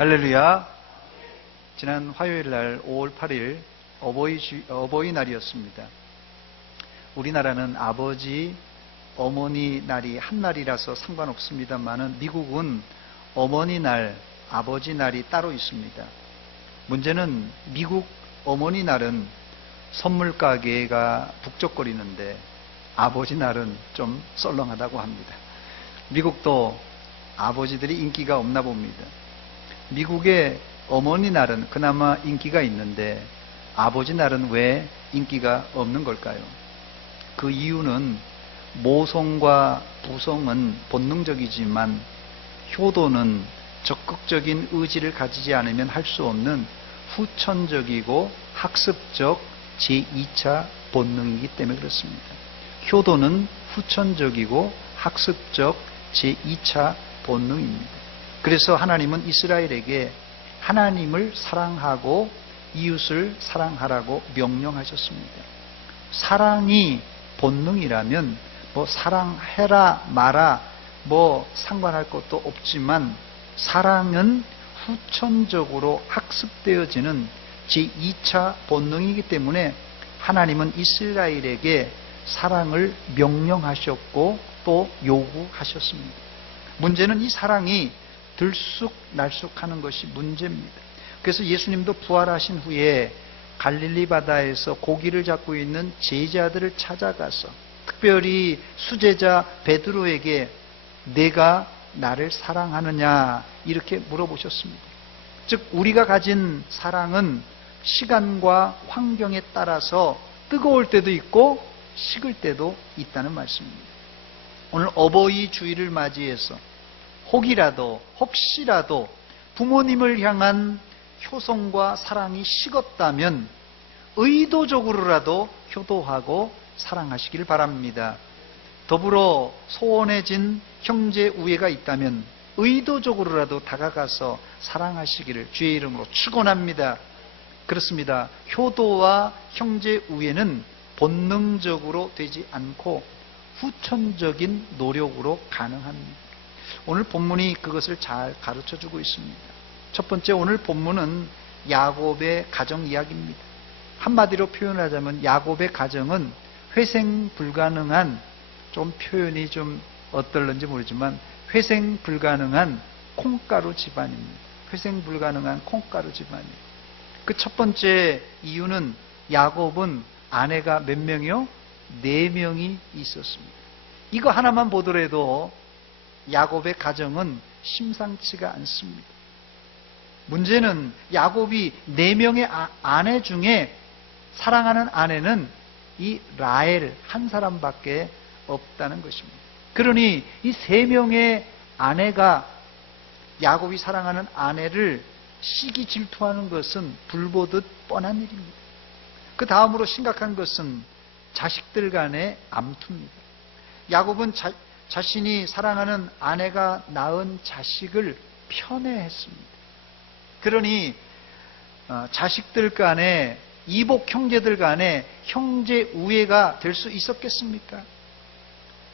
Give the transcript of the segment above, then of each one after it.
할렐루야. 지난 화요일 날 5월 8일 어버이날이었습니다. 우리나라는 아버지, 어머니 날이 한 날이라서 상관없습니다만은 미국은 어머니 날, 아버지 날이 따로 있습니다. 문제는 미국 어머니 날은 선물 가게가 북적거리는데 아버지 날은 좀 썰렁하다고 합니다. 미국도 아버지들이 인기가 없나 봅니다. 미국의 어머니 날은 그나마 인기가 있는데 아버지 날은 왜 인기가 없는 걸까요? 그 이유는 모성과 부성은 본능적이지만 효도는 적극적인 의지를 가지지 않으면 할 수 없는 후천적이고 학습적 제2차 본능이기 때문에 그렇습니다. 효도는 후천적이고 학습적 제2차 본능입니다. 그래서 하나님은 이스라엘에게 하나님을 사랑하고 이웃을 사랑하라고 명령하셨습니다. 사랑이 본능이라면 사랑해라 마라 상관할 것도 없지만 사랑은 후천적으로 학습되어지는 제2차 본능이기 때문에 하나님은 이스라엘에게 사랑을 명령하셨고 또 요구하셨습니다. 문제는 이 사랑이 들쑥날쑥하는 것이 문제입니다. 그래서 예수님도 부활하신 후에 갈릴리 바다에서 고기를 잡고 있는 제자들을 찾아가서 특별히 수제자 베드로에게 내가 나를 사랑하느냐 이렇게 물어보셨습니다. 즉 우리가 가진 사랑은 시간과 환경에 따라서 뜨거울 때도 있고 식을 때도 있다는 말씀입니다. 오늘 어버이 주일을 맞이해서 혹시라도 부모님을 향한 효성과 사랑이 식었다면 의도적으로라도 효도하고 사랑하시길 바랍니다. 더불어 소원해진 형제 우애가 있다면 의도적으로라도 다가가서 사랑하시기를 주의 이름으로 축원합니다. 그렇습니다. 효도와 형제 우애는 본능적으로 되지 않고 후천적인 노력으로 가능합니다. 오늘 본문이 그것을 잘 가르쳐주고 있습니다. 첫 번째, 오늘 본문은 야곱의 가정 이야기입니다. 한마디로 표현하자면 야곱의 가정은 회생 불가능한, 좀 표현이 좀 어떨는지 모르지만 회생 불가능한 콩가루 집안입니다. 회생 불가능한 콩가루 집안이에요. 그 첫 번째 이유는 야곱은 아내가 몇 명이요? 4명이 있었습니다. 이거 하나만 보더라도 야곱의 가정은 심상치가 않습니다. 문제는 야곱이 4명의 아내 중에 사랑하는 아내는 이 라헬 한 사람밖에 없다는 것입니다. 그러니 이 3명의 아내가 야곱이 사랑하는 아내를 시기 질투하는 것은 불보듯 뻔한 일입니다. 그 다음으로 심각한 것은 자식들 간의 암투입니다. 야곱은 자신이 사랑하는 아내가 낳은 자식을 편애했습니다. 그러니 자식들 간에 이복 형제들 간에 형제 우애가 될 수 있었겠습니까?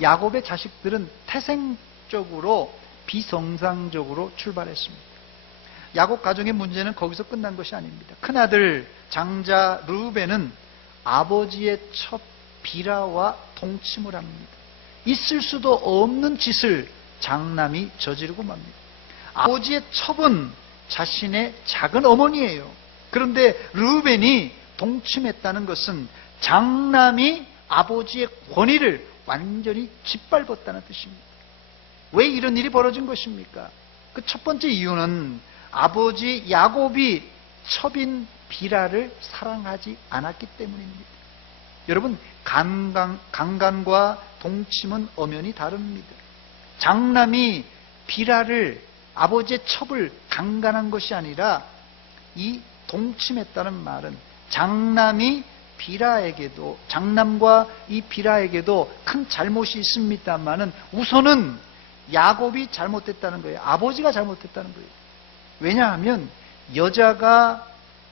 야곱의 자식들은 태생적으로 비정상적으로 출발했습니다. 야곱 가정의 문제는 거기서 끝난 것이 아닙니다. 큰아들 장자 르우벤은 아버지의 첩 비라와 동침을 합니다. 있을 수도 없는 짓을 장남이 저지르고 맙니다. 아버지의 첩은 자신의 작은 어머니예요. 그런데 르우벤이 동침했다는 것은 장남이 아버지의 권위를 완전히 짓밟았다는 뜻입니다. 왜 이런 일이 벌어진 것입니까? 그 첫 번째 이유는 아버지 야곱이 첩인 비라를 사랑하지 않았기 때문입니다. 여러분, 강간과 동침은 엄연히 다릅니다. 장남이 비라를, 아버지의 첩을 강간한 것이 아니라 이 동침했다는 말은 장남과 이 비라에게도 큰 잘못이 있습니다만은 우선은 야곱이 잘못됐다는 거예요. 아버지가 잘못됐다는 거예요. 왜냐하면 여자가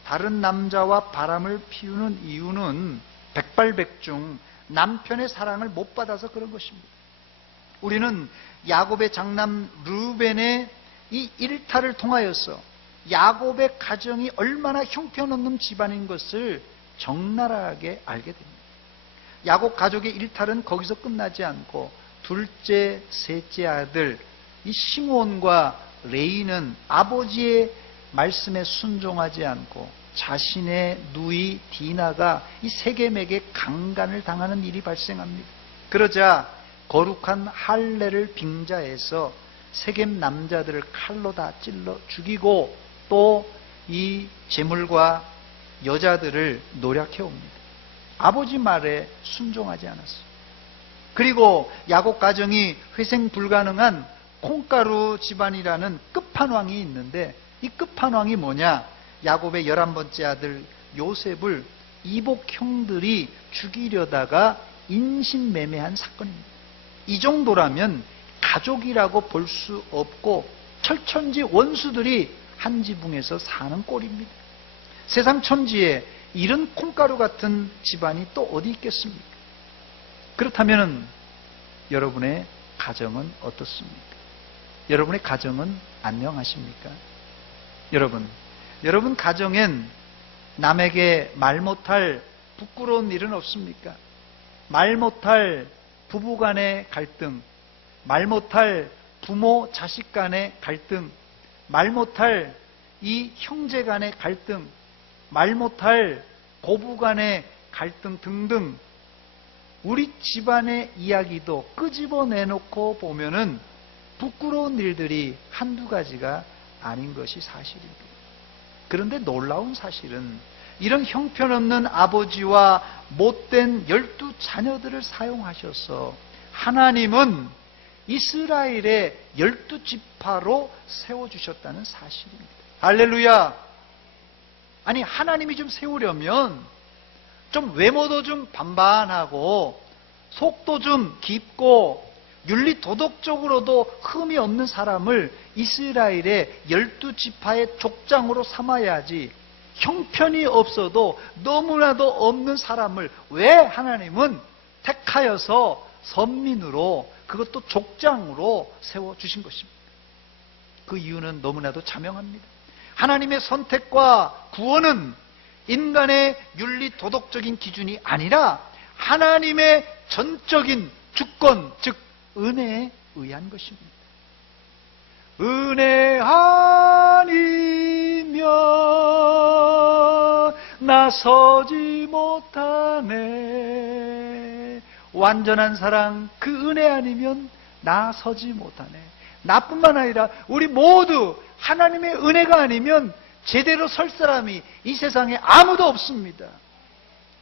다른 남자와 바람을 피우는 이유는 백발백중 남편의 사랑을 못 받아서 그런 것입니다. 우리는 야곱의 장남 르우벤의 이 일탈을 통하여서 야곱의 가정이 얼마나 형편없는 집안인 것을 적나라하게 알게 됩니다. 야곱 가족의 일탈은 거기서 끝나지 않고 둘째, 셋째 아들 이 시므온과 레이는 아버지의 말씀에 순종하지 않고 자신의 누이 디나가 이 세겜에게 강간을 당하는 일이 발생합니다. 그러자 거룩한 할례를 빙자해서 세겜 남자들을 칼로 다 찔러 죽이고 또 이 재물과 여자들을 노략해 옵니다. 아버지 말에 순종하지 않았어요. 그리고 야곱 가정이 회생 불가능한 콩가루 집안이라는 끝판왕이 있는데 이 끝판왕이 뭐냐? 야곱의 11번째 아들 요셉을 이복 형들이 죽이려다가 인신매매한 사건입니다. 이 정도라면 가족이라고 볼 수 없고 철천지 원수들이 한 지붕에서 사는 꼴입니다. 세상 천지에 이런 콩가루 같은 집안이 또 어디 있겠습니까? 그렇다면 여러분의 가정은 어떻습니까? 여러분의 가정은 안녕하십니까? 여러분 가정엔 남에게 말 못할 부끄러운 일은 없습니까? 말 못할 부부 간의 갈등, 말 못할 부모 자식 간의 갈등, 말 못할 이 형제 간의 갈등, 말 못할 고부 간의 갈등 등등 우리 집안의 이야기도 끄집어내놓고 보면은 부끄러운 일들이 한두 가지가 아닌 것이 사실입니다. 그런데 놀라운 사실은 이런 형편없는 아버지와 못된 12자녀들을 사용하셔서 하나님은 이스라엘의 12지파로 세워주셨다는 사실입니다. 할렐루야! 아니 하나님이 좀 세우려면 좀 외모도 좀 반반하고 속도 좀 깊고 윤리 도덕적으로도 흠이 없는 사람을 이스라엘의 12지파의 족장으로 삼아야지 형편이 없어도 너무나도 없는 사람을 왜 하나님은 택하여서 선민으로 그것도 족장으로 세워주신 것입니다. 그 이유는 너무나도 자명합니다. 하나님의 선택과 구원은 인간의 윤리 도덕적인 기준이 아니라 하나님의 전적인 주권, 즉 은혜에 의한 것입니다. 은혜 아니면 나서지 못하네. 완전한 사랑, 그 은혜 아니면 나서지 못하네. 나뿐만 아니라 우리 모두 하나님의 은혜가 아니면 제대로 설 사람이 이 세상에 아무도 없습니다.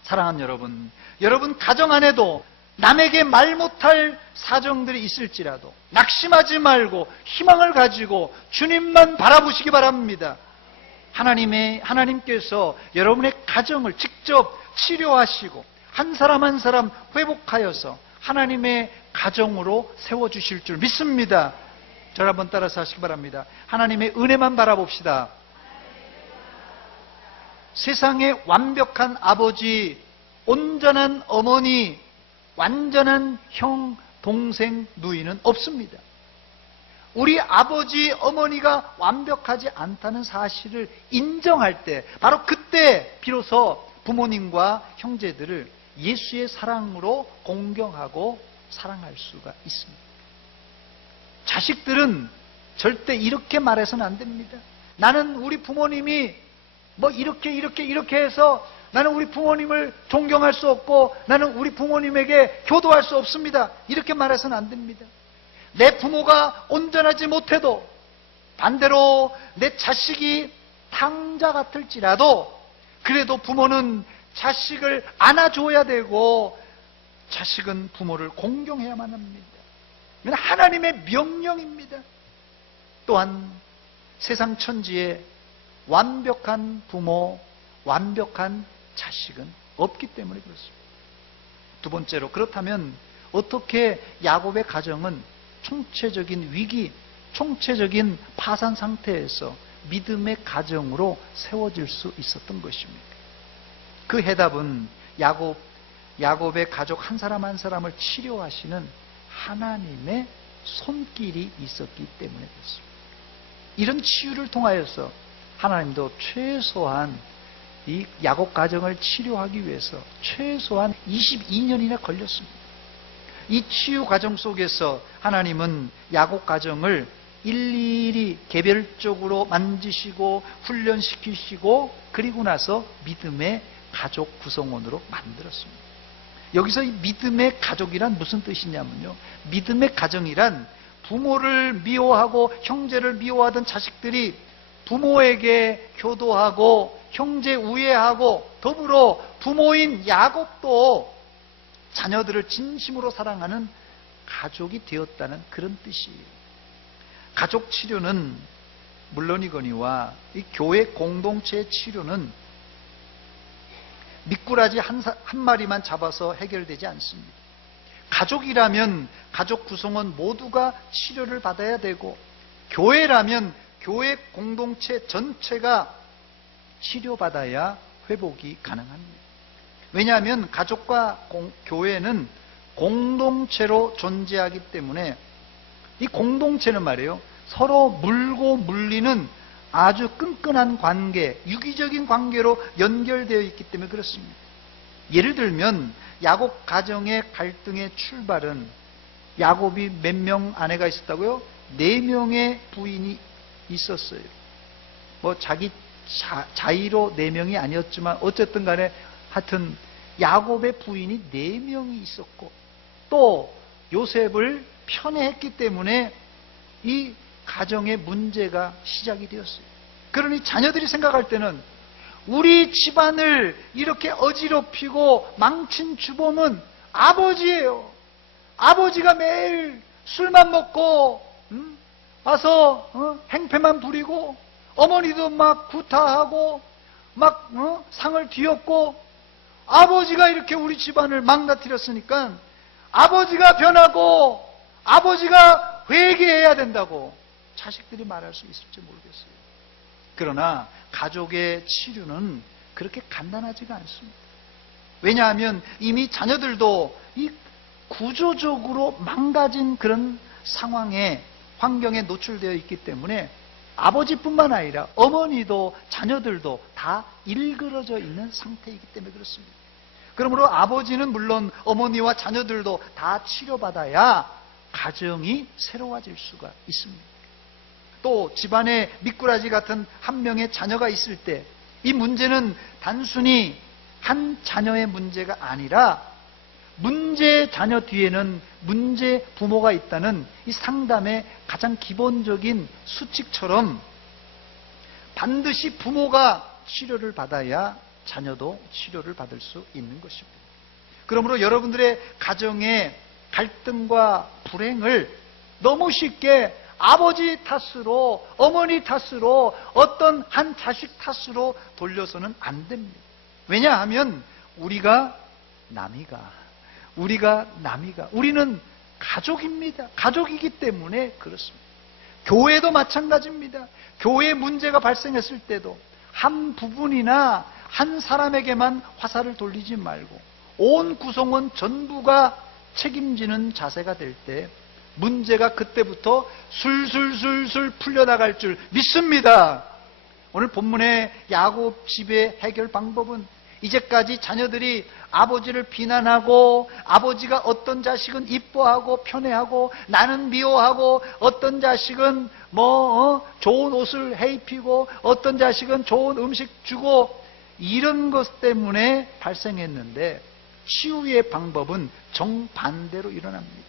사랑하는 여러분, 여러분 가정 안에도 남에게 말 못할 사정들이 있을지라도 낙심하지 말고 희망을 가지고 주님만 바라보시기 바랍니다. 하나님께서 여러분의 가정을 직접 치료하시고 한 사람 한 사람 회복하여서 하나님의 가정으로 세워주실 줄 믿습니다. 저를 한번 따라서 하시기 바랍니다. 하나님의 은혜만 바라봅시다. 세상에 완벽한 아버지, 온전한 어머니, 완전한 형, 동생, 누이는 없습니다. 우리 아버지, 어머니가 완벽하지 않다는 사실을 인정할 때, 바로 그때 비로소 부모님과 형제들을 예수의 사랑으로 공경하고 사랑할 수가 있습니다. 자식들은 절대 이렇게 말해서는 안 됩니다. 나는 우리 부모님이 뭐 이렇게 해서 나는 우리 부모님을 존경할 수 없고 나는 우리 부모님에게 효도할 수 없습니다. 이렇게 말해서는 안 됩니다. 내 부모가 온전하지 못해도 반대로 내 자식이 탕자 같을지라도 그래도 부모는 자식을 안아줘야 되고 자식은 부모를 공경해야만 합니다. 이건 하나님의 명령입니다. 또한 세상 천지에 완벽한 부모, 완벽한 자식은 없기 때문에 그렇습니다. 두 번째로, 그렇다면 어떻게 야곱의 가정은 총체적인 위기, 총체적인 파산 상태에서 믿음의 가정으로 세워질 수 있었던 것입니까? 그 해답은 야곱의 가족 한 사람 한 사람을 치료하시는 하나님의 손길이 있었기 때문에 그렇습니다. 이런 치유를 통하여서 하나님도 최소한 이 야곱 가정을 치료하기 위해서 최소한 22년이나 걸렸습니다. 이 치유 과정 속에서 하나님은 야곱 가정을 일일이 개별적으로 만지시고 훈련시키시고 그리고 나서 믿음의 가족 구성원으로 만들었습니다. 여기서 이 믿음의 가족이란 무슨 뜻이냐면요, 믿음의 가정이란 부모를 미워하고 형제를 미워하던 자식들이 부모에게 효도하고 형제 우애하고 더불어 부모인 야곱도 자녀들을 진심으로 사랑하는 가족이 되었다는 그런 뜻이에요. 가족 치료는 물론이거니와 이 교회 공동체의 치료는 미꾸라지 한 마리만 잡아서 해결되지 않습니다. 가족이라면 가족 구성원 모두가 치료를 받아야 되고, 교회라면 교회 공동체 전체가 치료받아야 회복이 가능합니다. 왜냐하면 가족과 교회는 공동체로 존재하기 때문에 이 공동체는 말이에요, 서로 물고 물리는 아주 끈끈한 관계, 유기적인 관계로 연결되어 있기 때문에 그렇습니다. 예를 들면 야곱 가정의 갈등의 출발은, 야곱이 몇 명 아내가 있었다고요? 4명의 부인이 있었어요. 뭐 자기 자의로 4명이 아니었지만 어쨌든 간에 하여튼 야곱의 부인이 4명이 있었고, 또 요셉을 편애했기 때문에 이 가정의 문제가 시작이 되었어요. 그러니 자녀들이 생각할 때는 우리 집안을 이렇게 어지럽히고 망친 주범은 아버지예요. 아버지가 매일 술만 먹고 와서 행패만 부리고, 어머니도 막 구타하고 막 상을 뒤엎고, 아버지가 이렇게 우리 집안을 망가뜨렸으니까 아버지가 변하고 아버지가 회개해야 된다고 자식들이 말할 수 있을지 모르겠어요. 그러나 가족의 치료는 그렇게 간단하지가 않습니다. 왜냐하면 이미 자녀들도 이 구조적으로 망가진 그런 상황에, 환경에 노출되어 있기 때문에 아버지뿐만 아니라 어머니도 자녀들도 다 일그러져 있는 상태이기 때문에 그렇습니다. 그러므로 아버지는 물론 어머니와 자녀들도 다 치료받아야 가정이 새로워질 수가 있습니다. 또 집안에 미꾸라지 같은 한 명의 자녀가 있을 때 이 문제는 단순히 한 자녀의 문제가 아니라 문제 자녀 뒤에는 문제 부모가 있다는 이 상담의 가장 기본적인 수칙처럼 반드시 부모가 치료를 받아야 자녀도 치료를 받을 수 있는 것입니다. 그러므로 여러분들의 가정의 갈등과 불행을 너무 쉽게 아버지 탓으로, 어머니 탓으로, 어떤 한 자식 탓으로 돌려서는 안 됩니다. 왜냐하면 우리가 남이가, 우리는 가족입니다. 가족이기 때문에 그렇습니다. 교회도 마찬가지입니다. 교회 문제가 발생했을 때도 한 부분이나 한 사람에게만 화살을 돌리지 말고 온 구성원 전부가 책임지는 자세가 될 때 문제가 그때부터 술술술술 풀려나갈 줄 믿습니다. 오늘 본문의 야곱 집의 해결 방법은, 이제까지 자녀들이 아버지를 비난하고 아버지가 어떤 자식은 이뻐하고 편애하고 나는 미워하고, 어떤 자식은 좋은 옷을 해입히고 어떤 자식은 좋은 음식 주고, 이런 것 때문에 발생했는데 치유의 방법은 정반대로 일어납니다.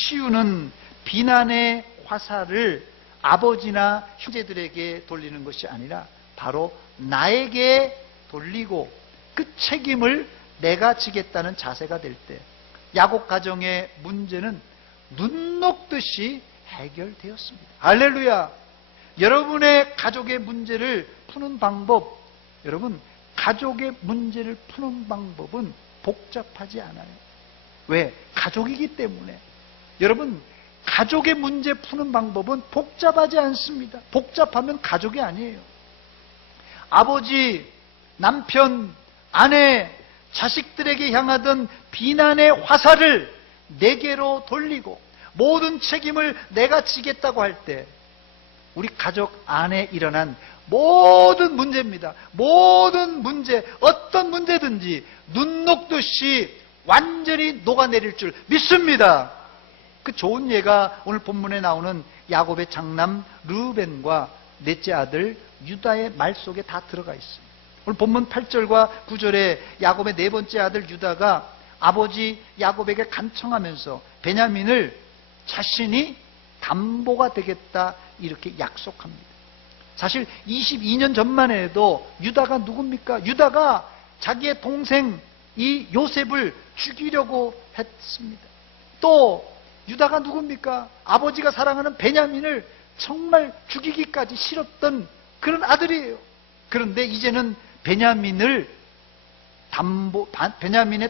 치유는 비난의 화살을 아버지나 형제들에게 돌리는 것이 아니라 바로 나에게 돌리고 그 책임을 내가 지겠다는 자세가 될 때 야곱 가정의 문제는 눈 녹듯이 해결되었습니다. 할렐루야! 여러분의 가족의 문제를 푸는 방법, 여러분, 가족의 문제를 푸는 방법은 복잡하지 않아요. 왜? 가족이기 때문에. 여러분, 가족의 문제 푸는 방법은 복잡하지 않습니다. 복잡하면 가족이 아니에요. 아버지, 남편, 아내, 자식들에게 향하던 비난의 화살을 내게로 돌리고 모든 책임을 내가 지겠다고 할 때 우리 가족 안에 일어난 모든 문제입니다. 모든 문제, 어떤 문제든지 눈 녹듯이 완전히 녹아내릴 줄 믿습니다. 그 좋은 예가 오늘 본문에 나오는 야곱의 장남 르우벤과 넷째 아들 유다의 말 속에 다 들어가 있어요. 오늘 본문 8절과 9절에 야곱의 네 번째 아들 유다가 아버지 야곱에게 간청하면서 베냐민을 자신이 담보가 되겠다 이렇게 약속합니다. 사실 22년 전만 해도 유다가 누굽니까? 유다가 자기의 동생 이 요셉을 죽이려고 했습니다. 또 유다가 누굽니까? 아버지가 사랑하는 베냐민을 정말 죽이기까지 싫었던 그런 아들이에요. 그런데 이제는 베냐민의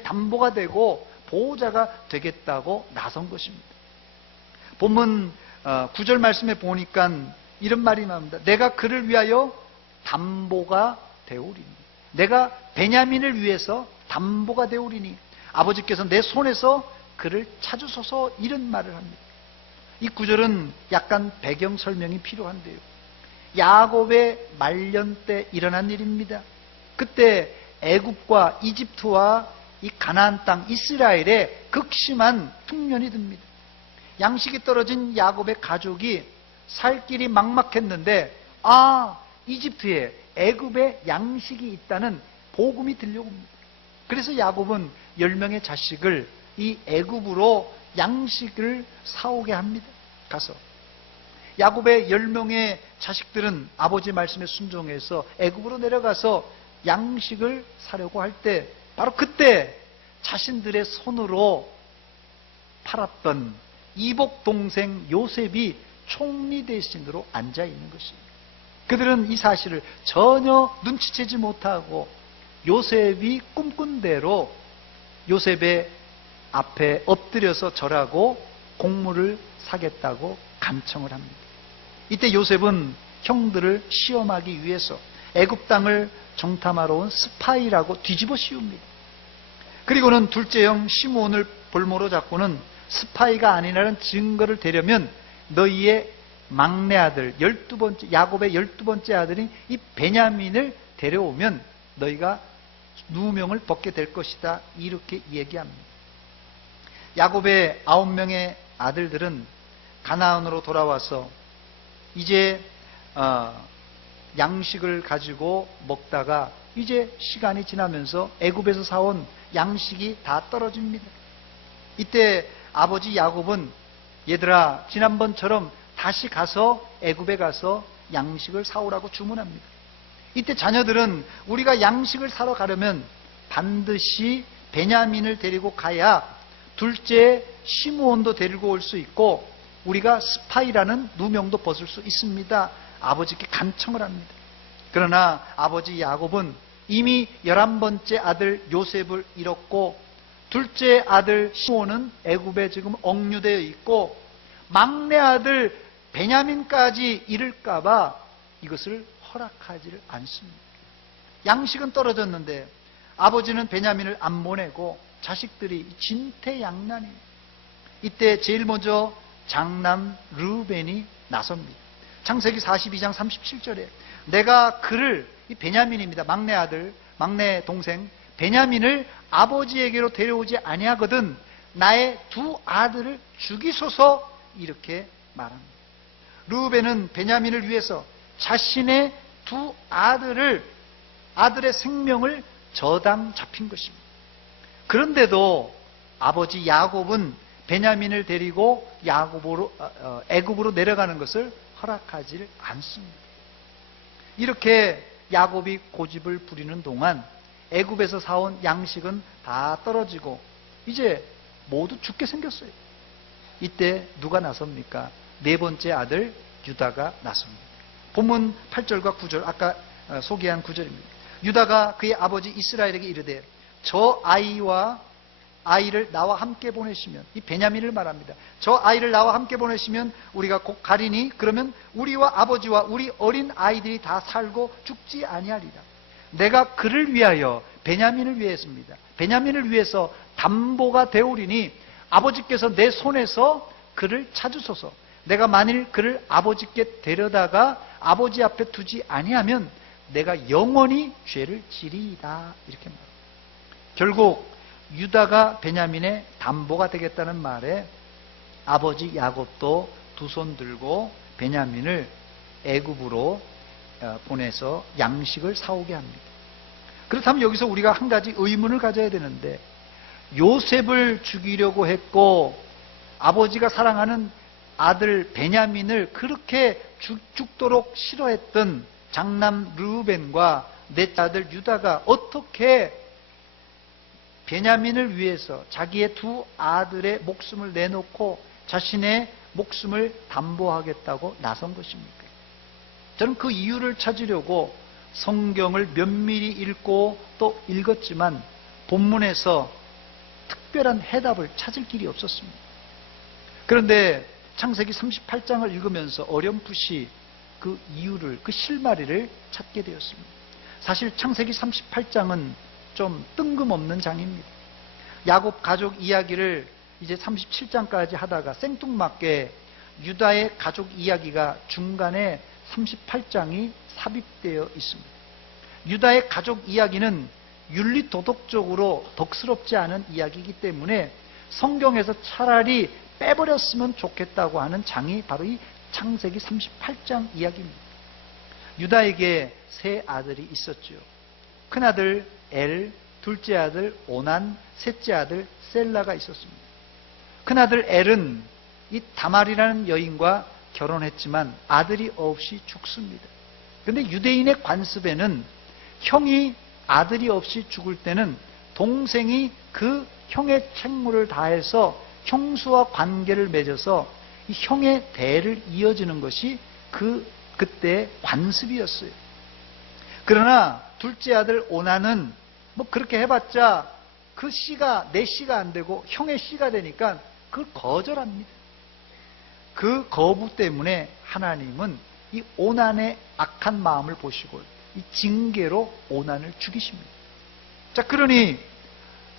담보가 되고 보호자가 되겠다고 나선 것입니다. 본문 9절 말씀에 보니까 이런 말이 나옵니다. 내가 그를 위하여 담보가 되오리니. 내가 베냐민을 위해서 담보가 되오리니 아버지께서 내 손에서 그를 찾으소서 이런 말을 합니다. 이 구절은 약간 배경 설명이 필요한데요. 야곱의 말년 때 일어난 일입니다. 그때 애굽과 이집트와 이 가나안 땅 이스라엘에 극심한 흉년이 듭니다. 양식이 떨어진 야곱의 가족이 살 길이 막막했는데 이집트에 애굽에 양식이 있다는 복음이 들려옵니다. 그래서 야곱은 10명의 자식을 이 애굽으로 양식을 사오게 합니다. 가서 야곱의 10명의 자식들은 아버지 말씀에 순종해서 애굽으로 내려가서 양식을 사려고 할 때 바로 그때 자신들의 손으로 팔았던 이복 동생 요셉이 총리 대신으로 앉아 있는 것입니다. 그들은 이 사실을 전혀 눈치채지 못하고 요셉이 꿈꾼 대로 요셉의 앞에 엎드려서 절하고 곡물을 사겠다고 간청을 합니다. 이때 요셉은 형들을 시험하기 위해서 애굽 땅을 정탐하러 온 스파이라고 뒤집어 씌웁니다. 그리고는 둘째 형 시므온을 볼모로 잡고는 스파이가 아니라는 증거를 대려면 너희의 막내 아들 야곱의 12번째 아들인 이 베냐민을 데려오면 너희가 누명을 벗게 될 것이다 이렇게 얘기합니다. 야곱의 9명의 아들들은 가나안으로 돌아와서 이제 양식을 가지고 먹다가 이제 시간이 지나면서 애굽에서 사온 양식이 다 떨어집니다. 이때 아버지 야곱은 얘들아 지난번처럼 다시 가서 애굽에 가서 양식을 사오라고 주문합니다. 이때 자녀들은 우리가 양식을 사러 가려면 반드시 베냐민을 데리고 가야 둘째 시므온도 데리고 올 수 있고 우리가 스파이라는 누명도 벗을 수 있습니다. 아버지께 간청을 합니다. 그러나 아버지 야곱은 이미 11번째 아들 요셉을 잃었고 둘째 아들 시므온은 애굽에 지금 억류되어 있고 막내 아들 베냐민까지 잃을까봐 이것을 허락하지를 않습니다. 양식은 떨어졌는데 아버지는 베냐민을 안 보내고 자식들이 진퇴양난이에요. 이때 제일 먼저 장남 르우벤이 나섭니다. 창세기 42장 37절에 내가 그를, 이 베냐민입니다. 막내 아들, 막내 동생 베냐민을 아버지에게로 데려오지 아니하거든 나의 두 아들을 죽이소서 이렇게 말합니다. 르우벤은 베냐민을 위해서 자신의 두 아들의 생명을 저당 잡힌 것입니다. 그런데도 아버지 야곱은 베냐민을 데리고 애굽으로 내려가는 것을 허락하지 않습니다. 이렇게 야곱이 고집을 부리는 동안 애굽에서 사온 양식은 다 떨어지고 이제 모두 죽게 생겼어요. 이때 누가 나섭니까? 네 번째 아들 유다가 나섭니다. 본문 8절과 9절 아까 소개한 9절입니다. 유다가 그의 아버지 이스라엘에게 이르되 저 아이를 나와 함께 보내시면, 이 베냐민을 말합니다. 저 아이를 나와 함께 보내시면 우리가 곧 가리니 그러면 우리와 아버지와 우리 어린 아이들이 다 살고 죽지 아니하리라. 내가 그를 위하여 베냐민을 위해서입니다. 베냐민을 위해서 담보가 되오리니 아버지께서 내 손에서 그를 찾으소서. 내가 만일 그를 아버지께 데려다가 아버지 앞에 두지 아니하면 내가 영원히 죄를 지리이다. 이렇게 말합니다. 결국 유다가 베냐민의 담보가 되겠다는 말에 아버지 야곱도 두 손 들고 베냐민을 애굽으로 보내서 양식을 사오게 합니다. 그렇다면 여기서 우리가 한 가지 의문을 가져야 되는데, 요셉을 죽이려고 했고 아버지가 사랑하는 아들 베냐민을 그렇게 죽도록 싫어했던 장남 르우벤과 넷째 아들 유다가 어떻게 베냐민을 위해서 자기의 두 아들의 목숨을 내놓고 자신의 목숨을 담보하겠다고 나선 것입니까? 저는 그 이유를 찾으려고 성경을 면밀히 읽고 또 읽었지만 본문에서 특별한 해답을 찾을 길이 없었습니다. 그런데 창세기 38장을 읽으면서 어렴풋이 그 이유를, 그 실마리를 찾게 되었습니다. 사실 창세기 38장은 좀 뜬금없는 장입니다. 야곱 가족 이야기를 이제 37장까지 하다가 생뚱맞게 유다의 가족 이야기가 중간에 38장이 삽입되어 있습니다. 유다의 가족 이야기는 윤리 도덕적으로 덕스럽지 않은 이야기이기 때문에 성경에서 차라리 빼버렸으면 좋겠다고 하는 장이 바로 이 창세기 38장 이야기입니다. 유다에게 세 아들이 있었죠. 큰아들 엘, 둘째 아들 오난, 셋째 아들 셀라가 있었습니다. 큰아들 엘은 이 다말이라는 여인과 결혼했지만 아들이 없이 죽습니다. 그런데 유대인의 관습에는 형이 아들이 없이 죽을 때는 동생이 그 형의 책무를 다해서 형수와 관계를 맺어서 이 형의 대를 이어주는 것이 그때 관습이었어요. 그러나 둘째 아들 오난은 뭐 그렇게 해봤자 그 씨가 내 씨가 안 되고 형의 씨가 되니까 그걸 거절합니다. 그 거부 때문에 하나님은 이 오난의 악한 마음을 보시고 이 징계로 오난을 죽이십니다. 자, 그러니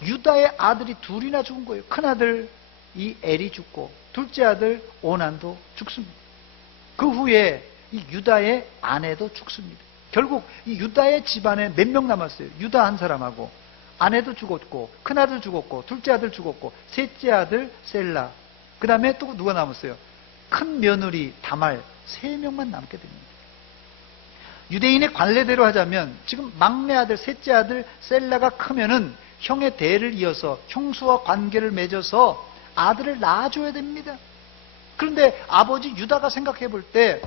유다의 아들이 둘이나 죽은 거예요. 큰아들 이 엘이 죽고 둘째 아들 오난도 죽습니다. 그 후에 이 유다의 아내도 죽습니다. 결국 이 유다의 집안에 몇 명 남았어요? 유다 한 사람하고 아내도 죽었고 큰아들 죽었고 둘째 아들 죽었고 셋째 아들 셀라, 그 다음에 또 누가 남았어요? 큰 며느리 다말, 3명만 남게 됩니다. 유대인의 관례대로 하자면 지금 막내 아들 셋째 아들 셀라가 크면은 형의 대를 이어서 형수와 관계를 맺어서 아들을 낳아줘야 됩니다. 그런데 아버지 유다가 생각해 볼 때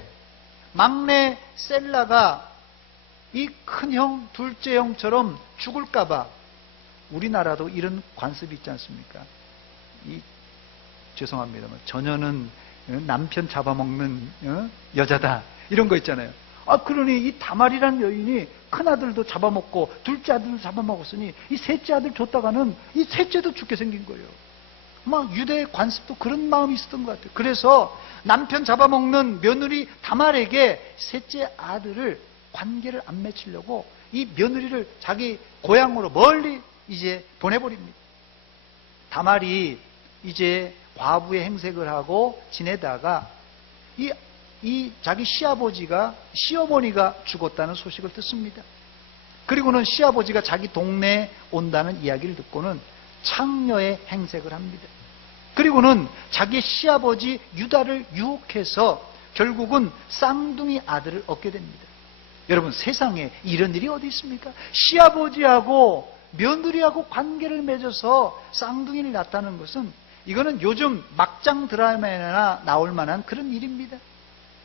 막내 셀라가 이 큰형 둘째 형처럼 죽을까봐, 우리나라도 이런 관습이 있지 않습니까? 죄송합니다만 전혀는 남편 잡아먹는 여자다 이런 거 있잖아요. 그러니 이 다말이라는 여인이 큰아들도 잡아먹고 둘째 아들도 잡아먹었으니 이 셋째 아들 줬다가는 이 셋째도 죽게 생긴 거예요. 막 유대의 관습도 그런 마음이 있었던 것 같아요. 그래서 남편 잡아먹는 며느리 다말에게 셋째 아들을 관계를 안 맺히려고 이 며느리를 자기 고향으로 멀리 이제 보내버립니다. 다말이 이제 과부의 행색을 하고 지내다가 이 자기 시어머니가 죽었다는 소식을 듣습니다. 그리고는 시아버지가 자기 동네에 온다는 이야기를 듣고는 창녀의 행색을 합니다. 그리고는 자기 시아버지 유다를 유혹해서 결국은 쌍둥이 아들을 얻게 됩니다. 여러분, 세상에 이런 일이 어디 있습니까? 시아버지하고 며느리하고 관계를 맺어서 쌍둥이를 낳았다는 것은 이거는 요즘 막장 드라마에나 나올 만한 그런 일입니다.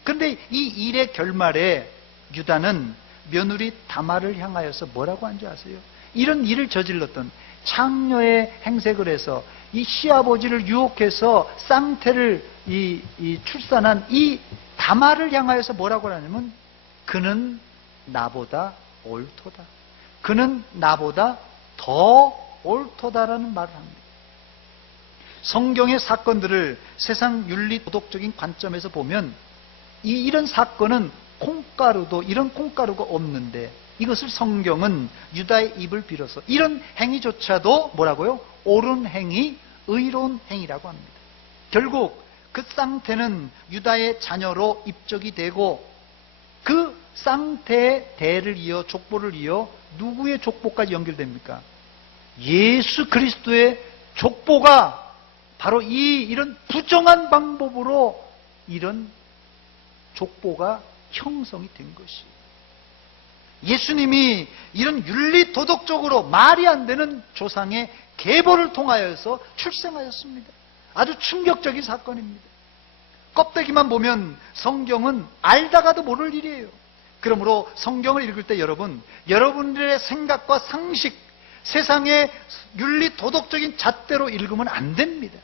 그런데 이 일의 결말에 유다는 며느리 다말을 향하여서 뭐라고 한 줄 아세요? 이런 일을 저질렀던 창녀의 행색을 해서 이 시아버지를 유혹해서 쌍태를 출산한 이 다말을 향하여서 뭐라고 하냐면 그는 나보다 옳도다. 그는 나보다 더 옳도다라는 말을 합니다. 성경의 사건들을 세상 윤리 도덕적인 관점에서 보면 이런 사건은 이런 콩가루가 없는데 이것을 성경은 유다의 입을 빌어서 이런 행위조차도 뭐라고요? 옳은 행위, 의로운 행위라고 합니다. 결국 그 쌍태는 유다의 자녀로 입적이 되고 그 쌍태의 대를 이어 족보를 이어 누구의 족보까지 연결됩니까? 예수 그리스도의 족보가 바로 이런 부정한 방법으로 이런 족보가 형성이 된 것이에요. 예수님이 이런 윤리 도덕적으로 말이 안 되는 조상의 계보를 통하여서 출생하였습니다. 아주 충격적인 사건입니다. 껍데기만 보면 성경은 알다가도 모를 일이에요. 그러므로 성경을 읽을 때 여러분들의 생각과 상식, 세상의 윤리 도덕적인 잣대로 읽으면 안 됩니다.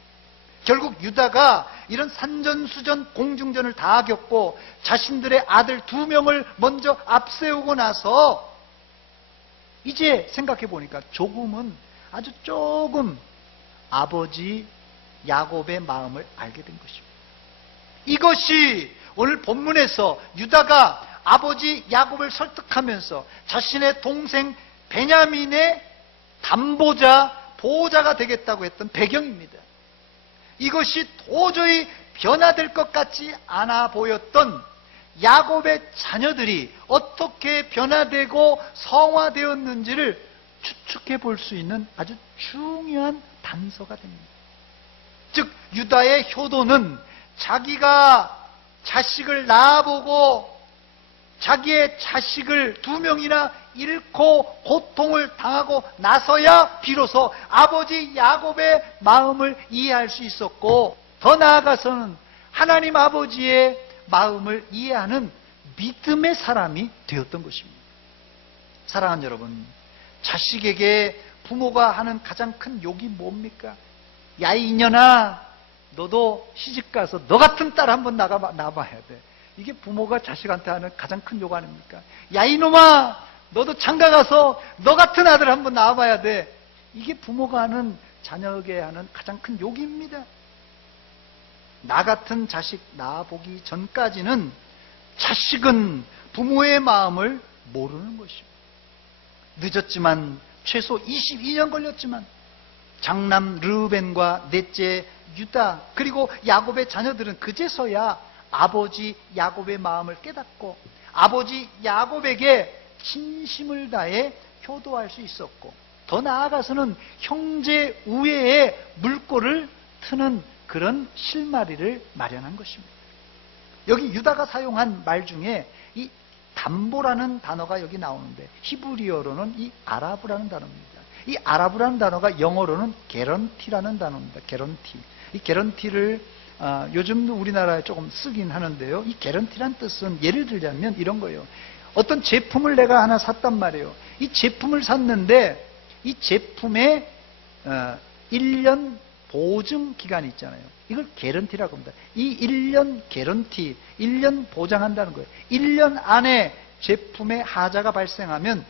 결국 유다가 이런 산전수전 공중전을 다 겪고 자신들의 아들 2명을 먼저 앞세우고 나서 이제 생각해 보니까 아주 조금 아버지 야곱의 마음을 알게 된 것입니다. 이것이 오늘 본문에서 유다가 아버지 야곱을 설득하면서 자신의 동생 베냐민의 담보자, 보호자가 되겠다고 했던 배경입니다. 이것이 도저히 변화될 것 같지 않아 보였던 야곱의 자녀들이 어떻게 변화되고 성화되었는지를 추측해 볼 수 있는 아주 중요한 단서가 됩니다. 즉 유다의 효도는 자기가 자식을 낳아보고 자기의 자식을 2명이나 잃고 고통을 당하고 나서야 비로소 아버지 야곱의 마음을 이해할 수 있었고, 더 나아가서는 하나님 아버지의 마음을 이해하는 믿음의 사람이 되었던 것입니다. 사랑하는 여러분, 자식에게 부모가 하는 가장 큰 욕이 뭡니까? 야 이년아, 너도 시집가서 너 같은 딸 한번 낳아봐야 돼. 이게 부모가 자식한테 하는 가장 큰 욕 아닙니까? 야 이놈아, 너도 장가가서 너 같은 아들 한번 낳아봐야 돼. 이게 부모가 하는 자녀에게 하는 가장 큰 욕입니다. 나 같은 자식 낳아보기 전까지는 자식은 부모의 마음을 모르는 것입니다. 늦었지만 최소 22년 걸렸지만 장남 르우벤과 넷째 유다 그리고 야곱의 자녀들은 그제서야 아버지 야곱의 마음을 깨닫고 아버지 야곱에게 진심을 다해 효도할 수 있었고, 더 나아가서는 형제 우애의 물꼬를 트는 그런 실마리를 마련한 것입니다. 여기 유다가 사용한 말 중에 이 담보라는 단어가 여기 나오는데 히브리어로는 이 아라브라는 단어입니다. 이 아라브라는 단어가 영어로는 개런티라는 단어입니다. 개런티. 이 개런티를 요즘도 우리나라에 조금 쓰긴 하는데요. 이 개런티란 뜻은 예를 들자면 이런 거예요. 어떤 제품을 내가 하나 샀단 말이에요. 이 제품을 샀는데 이 제품에 1년 보증 기간이 있잖아요. 이걸 개런티라고 합니다. 이 1년 개런티, 1년 보장한다는 거예요. 1년 안에 제품에 하자가 발생하면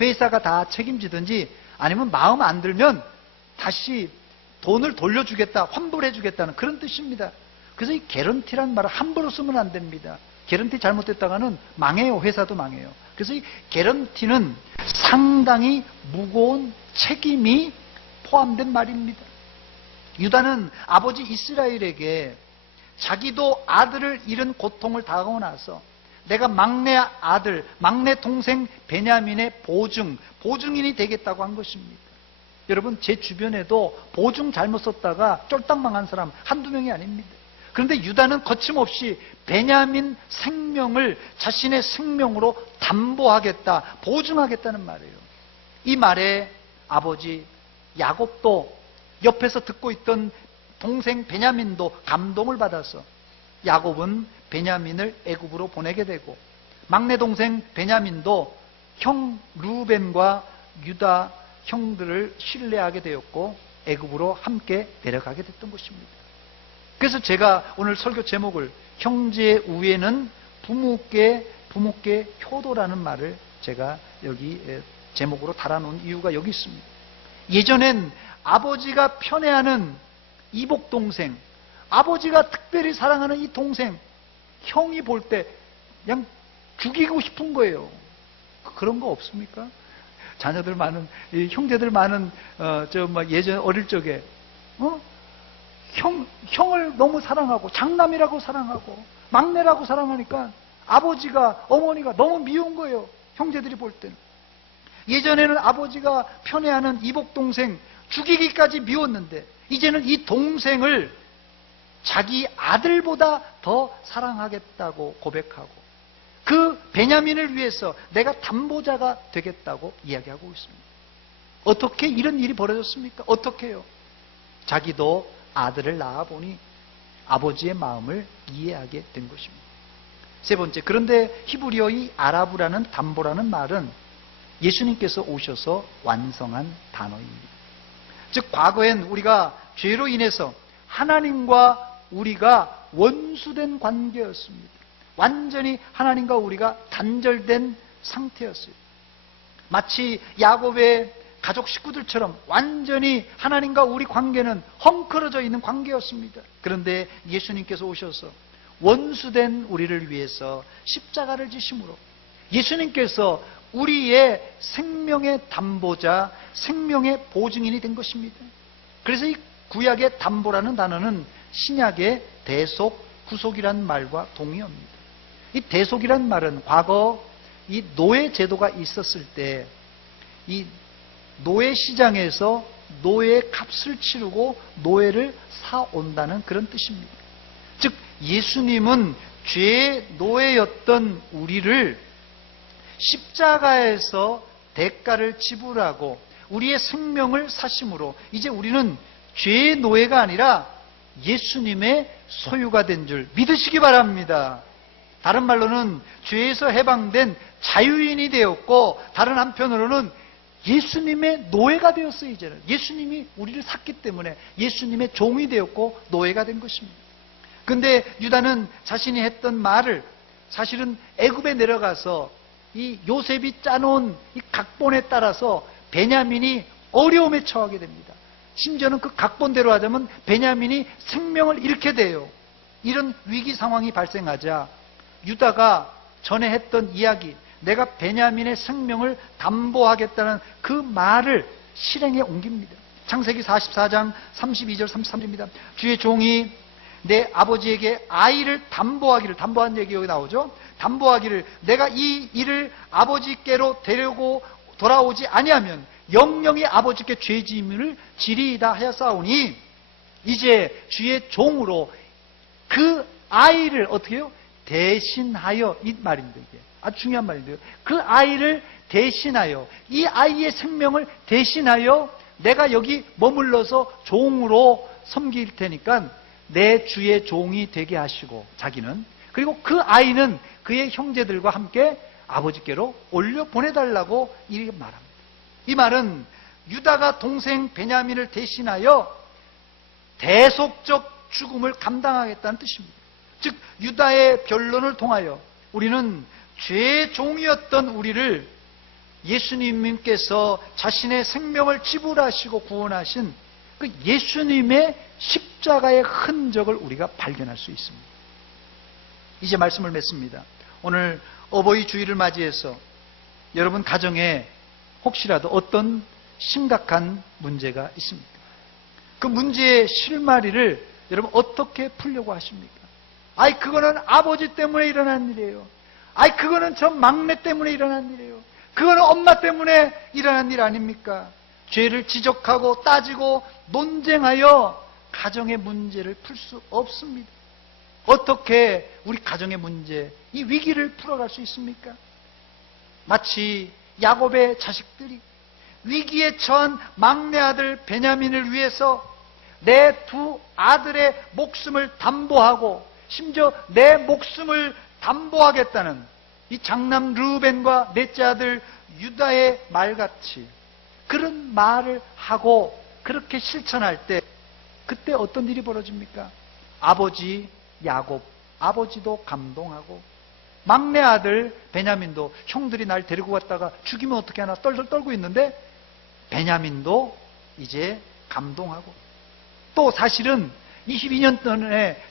회사가 다 책임지든지 아니면 마음 안 들면 다시 돈을 돌려주겠다, 환불해주겠다는 그런 뜻입니다. 그래서 이 개런티란 말을 함부로 쓰면 안 됩니다. 개런티 잘못됐다가는 망해요. 회사도 망해요. 그래서 이 개런티는 상당히 무거운 책임이 포함된 말입니다. 유다는 아버지 이스라엘에게 자기도 아들을 잃은 고통을 당하고 나서 내가 막내 아들, 막내 동생 베냐민의 보증인이 되겠다고 한 것입니다. 여러분, 제 주변에도 보증 잘못 썼다가 쫄딱 망한 사람 한두 명이 아닙니다. 그런데 유다는 거침없이 베냐민 생명을 자신의 생명으로 담보하겠다, 보증하겠다는 말이에요. 이 말에 아버지 야곱도 옆에서 듣고 있던 동생 베냐민도 감동을 받아서 야곱은 베냐민을 애굽으로 보내게 되고, 막내 동생 베냐민도 형 루벤과 유다 형들을 신뢰하게 되었고 애굽으로 함께 내려가게 됐던 것입니다. 그래서 제가 오늘 설교 제목을 형제 우애는 부모께 효도라는 말을 제가 여기 제목으로 달아놓은 이유가 여기 있습니다. 예전엔 아버지가 편애하는 이복 동생, 아버지가 특별히 사랑하는 이 동생, 형이 볼 때 그냥 죽이고 싶은 거예요. 그런 거 없습니까? 자녀들 많은, 형제들 많은, 예전 어릴 적에, 형을 너무 사랑하고 장남이라고 사랑하고 막내라고 사랑하니까 아버지가, 어머니가 너무 미운 거예요. 형제들이 볼 때는. 예전에는 아버지가 편애하는 이복 동생 죽이기까지 미웠는데 이제는 이 동생을 자기 아들보다 더 사랑하겠다고 고백하고 그 베냐민을 위해서 내가 담보자가 되겠다고 이야기하고 있습니다. 어떻게 이런 일이 벌어졌습니까? 어떻게요? 자기도 아들을 낳아보니 아버지의 마음을 이해하게 된 것입니다. 세 번째, 그런데 히브리어 이 아라브라는 담보라는 말은 예수님께서 오셔서 완성한 단어입니다. 즉 과거엔 우리가 죄로 인해서 하나님과 우리가 원수된 관계였습니다. 완전히 하나님과 우리가 단절된 상태였어요. 마치 야곱의 가족 식구들처럼 완전히 하나님과 우리 관계는 헝클어져 있는 관계였습니다. 그런데 예수님께서 오셔서 원수된 우리를 위해서 십자가를 지심으로 예수님께서 우리의 생명의 담보자, 생명의 보증인이 된 것입니다. 그래서 이 구약의 담보라는 단어는 신약의 대속, 구속이라는 말과 동의합니다. 이 대속이라는 말은 과거 이 노예 제도가 있었을 때 이 노예 시장에서 노예의 값을 치르고 노예를 사온다는 그런 뜻입니다. 즉 예수님은 죄의 노예였던 우리를 십자가에서 대가를 지불하고 우리의 생명을 사심으로 이제 우리는 죄의 노예가 아니라 예수님의 소유가 된 줄 믿으시기 바랍니다. 다른 말로는 죄에서 해방된 자유인이 되었고 다른 한편으로는 예수님의 노예가 되었어요. 이제는 예수님이 우리를 샀기 때문에 예수님의 종이 되었고 노예가 된 것입니다. 그런데 유다는 자신이 했던 말을 사실은 애굽에 내려가서 이 요셉이 짜놓은 이 각본에 따라서 베냐민이 어려움에 처하게 됩니다. 심지어는 그 각본대로 하자면 베냐민이 생명을 잃게 돼요. 이런 위기 상황이 발생하자 유다가 전에 했던 이야기, 내가 베냐민의 생명을 담보하겠다는 그 말을 실행에 옮깁니다. 창세기 44장 32절 33절입니다. 주의 종이 내 아버지에게 아이를 담보한 얘기 여기 나오죠. 담보하기를 내가 이 일을 아버지께로 데리고 돌아오지 아니하면 영영이 아버지께 죄짐을 지리이다 하였사오니 이제 주의 종으로 그 아이를 어떻게 해요? 대신하여, 이 말입니다. 이게 아주 중요한 말인데요. 그 아이를 대신하여, 이 아이의 생명을 대신하여 내가 여기 머물러서 종으로 섬길 테니까 내 주의 종이 되게 하시고, 자기는, 그리고 그 아이는 그의 형제들과 함께 아버지께로 올려 보내달라고 이렇게 말합니다. 이 말은 유다가 동생 베냐민을 대신하여 대속적 죽음을 감당하겠다는 뜻입니다. 즉 유다의 변론을 통하여 우리는 죄의 종이었던 우리를 예수님께서 자신의 생명을 지불하시고 구원하신 그 예수님의 십자가의 흔적을 우리가 발견할 수 있습니다. 이제 말씀을 맺습니다. 오늘 어버이 주일을 맞이해서 여러분 가정에 혹시라도 어떤 심각한 문제가 있습니까? 그 문제의 실마리를 여러분 어떻게 풀려고 하십니까? 아이 그거는 아버지 때문에 일어난 일이에요. 아이 그거는 저 막내 때문에 일어난 일이에요. 그거는 엄마 때문에 일어난 일 아닙니까? 죄를 지적하고 따지고 논쟁하여 가정의 문제를 풀 수 없습니다. 어떻게 우리 가정의 문제, 이 위기를 풀어갈 수 있습니까? 마치 야곱의 자식들이 위기에 처한 막내 아들 베냐민을 위해서 내 두 아들의 목숨을 담보하고 심지어 내 목숨을 담보하겠다는 이 장남 르우벤과 넷째 아들 유다의 말같이 그런 말을 하고 그렇게 실천할 때 그때 어떤 일이 벌어집니까? 아버지 야곱, 아버지도 감동하고 막내 아들 베냐민도 형들이 날 데리고 갔다가 죽이면 어떻게 하나 떨떨 떨고 있는데 베냐민도 이제 감동하고 또 사실은 22년 전에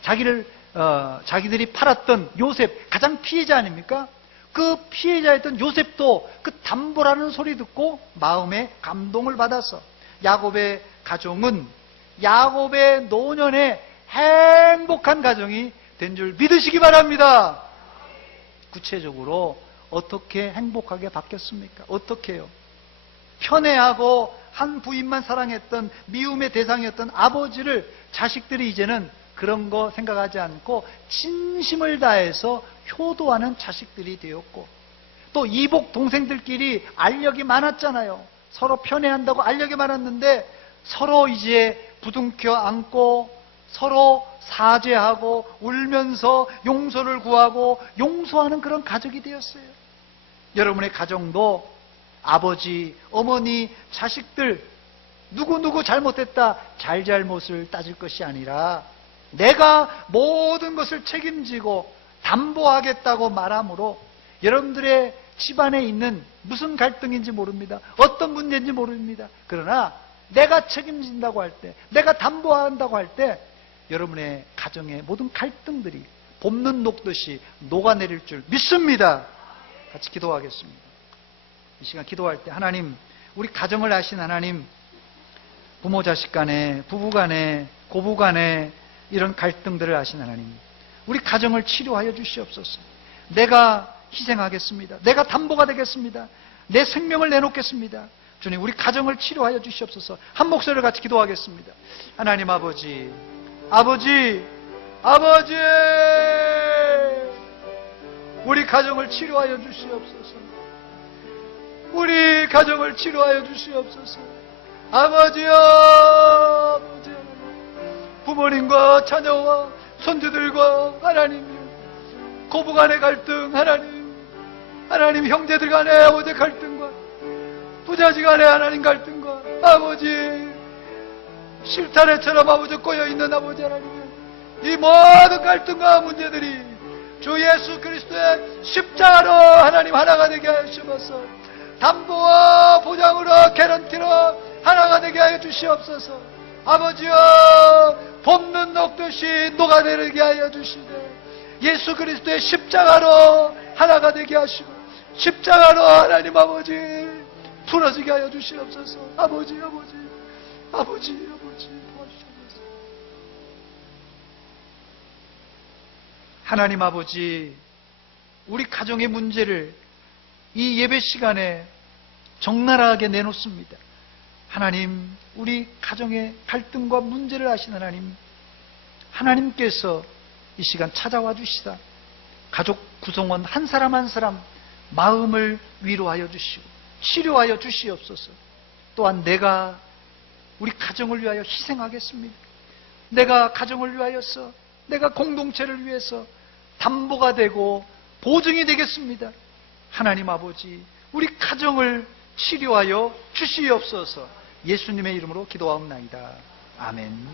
자기들이 팔았던 요셉 가장 피해자 아닙니까? 그 피해자였던 요셉도 그 담보라는 소리 듣고 마음에 감동을 받아서 야곱의 가족은 야곱의 노년에 행복한 가정이 된 줄 믿으시기 바랍니다. 구체적으로 어떻게 행복하게 바뀌었습니까? 어떻게요? 편애하고 한 부인만 사랑했던 미움의 대상이었던 아버지를 자식들이 이제는 그런 거 생각하지 않고 진심을 다해서 효도하는 자식들이 되었고, 또 이복 동생들끼리 알력이 많았잖아요. 서로 편애한다고 알력이 많았는데 서로 이제 부둥켜 안고 서로 사죄하고 울면서 용서를 구하고 용서하는 그런 가족이 되었어요. 여러분의 가정도 아버지, 어머니, 자식들 누구 잘못했다, 잘못을 따질 것이 아니라 내가 모든 것을 책임지고 담보하겠다고 말함으로 여러분들의 집안에 있는 무슨 갈등인지 모릅니다. 어떤 문제인지 모릅니다. 그러나 내가 책임진다고 할 때, 내가 담보한다고 할 때 여러분의 가정의 모든 갈등들이 봄눈 녹듯이 녹아내릴 줄 믿습니다. 같이 기도하겠습니다. 이 시간 기도할 때 하나님, 우리 가정을 아신 하나님, 부모 자식 간에, 부부 간에, 고부 간에 이런 갈등들을 아신 하나님, 우리 가정을 치료하여 주시옵소서. 내가 희생하겠습니다. 내가 담보가 되겠습니다. 내 생명을 내놓겠습니다. 주님, 우리 가정을 치료하여 주시옵소서. 한 목소리를 같이 기도하겠습니다. 하나님 아버지, 아버지, 아버지, 우리 가정을 치료하여 주시옵소서. 우리 가정을 치료하여 주시옵소서. 아버지여, 아버지 하나님, 부모님과 자녀와 손주들과 하나님이요, 고부간의 갈등, 하나님 형제들 간의 아버지 갈등과 부자지 간의 하나님 갈등과 아버지 실타래처럼 아버지 꼬여있는 아버지 하나님, 이 모든 갈등과 문제들이 주 예수 그리스도의 십자가로 하나님 하나가 되게 하시옵소서. 담보와 보장으로 개런티로 하나가 되게 하여 주시옵소서. 아버지여, 봄눈 녹듯이 녹아내리게 하여 주시되 예수 그리스도의 십자가로 하나가 되게 하시고 십자가로 하나님 아버지 풀어지게 하여 주시옵소서. 아버지 도와주시옵소서. 하나님 아버지, 우리 가정의 문제를 이 예배 시간에 적나라하게 내놓습니다. 하나님, 우리 가정의 갈등과 문제를 아시는 하나님, 하나님께서 이 시간 찾아와 주시다 가족 구성원 한 사람 한 사람 마음을 위로하여 주시고 치료하여 주시옵소서. 또한 내가 우리 가정을 위하여 희생하겠습니다. 내가 가정을 위하여서, 내가 공동체를 위해서 담보가 되고 보증이 되겠습니다. 하나님 아버지, 우리 가정을 치료하여 주시옵소서. 예수님의 이름으로 기도하옵나이다. 아멘.